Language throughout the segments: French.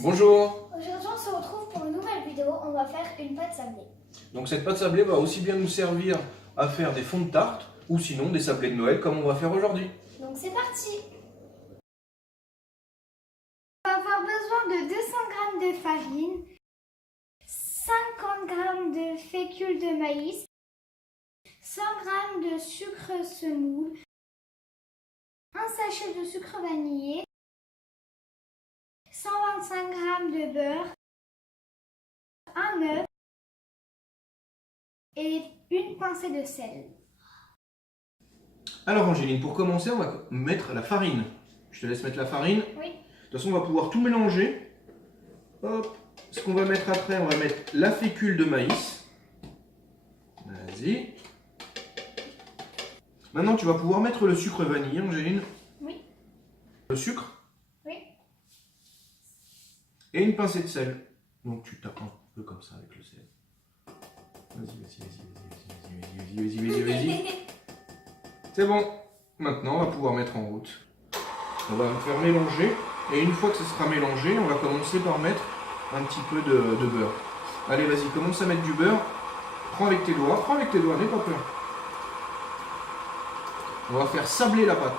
Bonjour. Aujourd'hui on se retrouve pour une nouvelle vidéo, on va faire une pâte sablée. Donc cette pâte sablée va aussi bien nous servir à faire des fonds de tarte ou sinon des sablés de Noël comme on va faire aujourd'hui. Donc c'est parti. On va avoir besoin de 200 g de farine, 50 g de fécule de maïs, 100 g de sucre semoule, un sachet de sucre vanillé, 125 g de beurre, un œuf et une pincée de sel. Alors Angéline, pour commencer, on va mettre la farine. Je te laisse mettre la farine. Oui. De toute façon, on va pouvoir tout mélanger. Hop. Ce qu'on va mettre après, on va mettre la fécule de maïs. Vas-y. Maintenant, tu vas pouvoir mettre le sucre vanillé, Angéline. Oui. Le sucre. Oui. Et une pincée de sel. Donc tu tapes un peu comme ça avec le sel. Vas-y. C'est bon. Maintenant, on va pouvoir mettre en route. On va faire mélanger. Et une fois que ce sera mélangé, on va commencer par mettre un petit peu de beurre. Allez, vas-y, commence à mettre du beurre. Prends avec tes doigts, n'aie pas peur. On va faire sabler la pâte.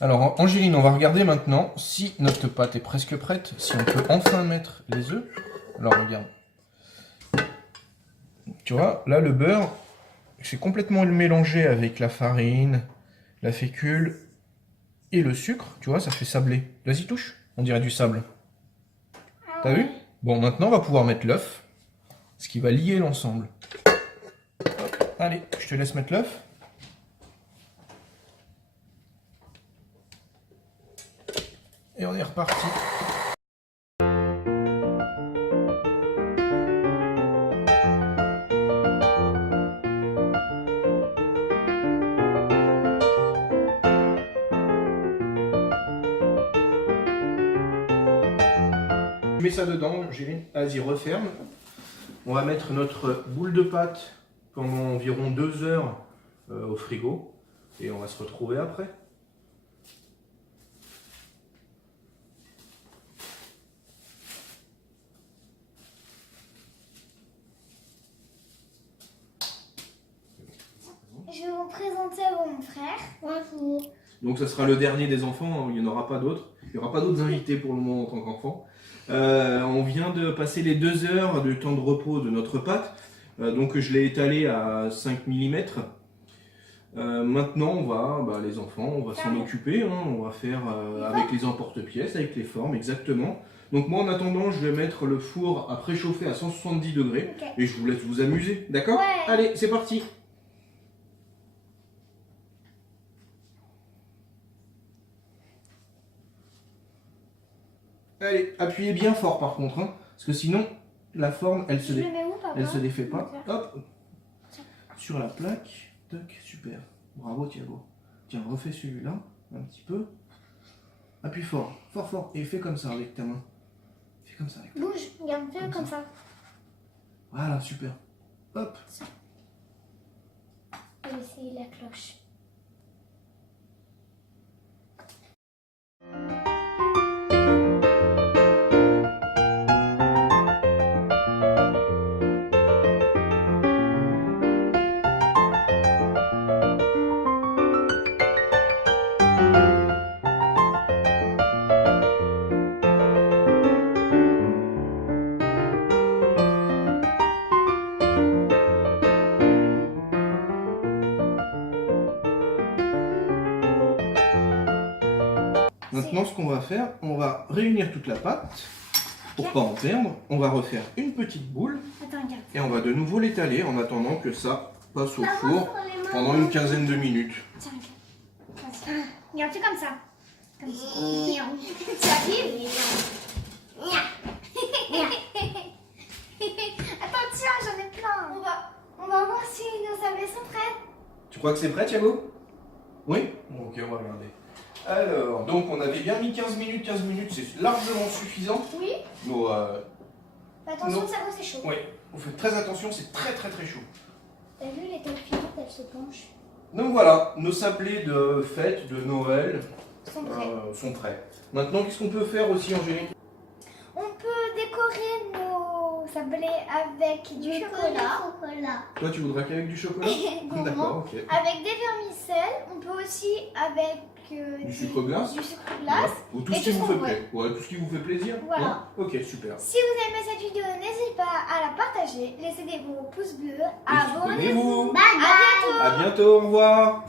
Alors Angéline, on va regarder maintenant si notre pâte est presque prête, si on peut enfin mettre les œufs. Alors regarde. Tu vois, là le beurre, c'est complètement mélangé avec la farine, la fécule et le sucre. Tu vois, ça fait sabler. Vas-y, touche. On dirait du sable. T'as vu? Bon, maintenant on va pouvoir mettre l'œuf, ce qui va lier l'ensemble. Allez, je te laisse mettre l'œuf. Et on est reparti. Tu mets ça dedans, Angéline. Vas-y, referme. On va mettre notre boule de pâte pendant environ 2 heures au frigo. Et on va se retrouver après. Je vais vous présenter mon frère. Bonjour. Donc ça sera le dernier des enfants, il n'y en aura pas d'autres. Il n'y aura pas d'autres invités pour le moment en tant qu'enfant. On vient de passer les 2 heures de temps de repos de notre pâte. Donc je l'ai étalé à 5 mm. Maintenant on va, les enfants, on va s'en occuper. Hein. On va faire avec les emporte-pièces, avec les formes, exactement. Donc moi en attendant, je vais mettre le four à préchauffer à 170 degrés. Okay. Et je vous laisse vous amuser, d'accord? Ouais. Allez, c'est parti. Allez, appuyez bien fort par contre, hein, parce que sinon la forme elle se défait pas. Hop, sur la plaque, toc, super. Bravo Thiago. Tiens, refais celui-là, un petit peu. Appuie fort, fort, et fais comme ça avec ta main. Fais comme ça avec ta main. Bouge, regarde, fais comme ça. Voilà, super. Hop. Je vais essayer la cloche. Maintenant, ce qu'on va faire, on va réunir toute la pâte pour pas en perdre. On va refaire une petite boule et on va de nouveau l'étaler en attendant que ça passe au four pendant une quinzaine de minutes. Tiens, regarde, fais comme ça. Comme ça. Tu arrives? Attention, j'en ai plein. On va voir si nos sablés sont prêts. Tu crois que c'est prêt, Thiago? Oui? Ok, on va regarder. Alors, donc on avait bien mis 15 minutes, c'est largement suffisant. Oui. Nos, Attention, Non. ça va, c'est chaud. oui, vous faites très attention, c'est très chaud. T'as vu, les tables filantes, elles se penchent. Donc voilà, nos sablés de fête, de Noël, Sont prêts. sont prêts. Maintenant, qu'est-ce qu'on peut faire aussi, Angélique? On peut décorer nos sablés avec du chocolat. Toi, tu voudrais qu'avec du chocolat? Gourmand. D'accord, ok. Avec des vermicelles. On peut aussi avec Du sucre glace? Du sucre glace. Ouais. Ou tout Et ce qui tout vous ce fait qu'on plaisir. Ouais, tout ce qui vous fait plaisir. Voilà. Ouais. Ok, super. Si vous aimez cette vidéo, n'hésitez pas à la partager. Laissez des gros pouces bleus. Abonnez-vous. Abonnez-vous. À bientôt. À bientôt, au revoir.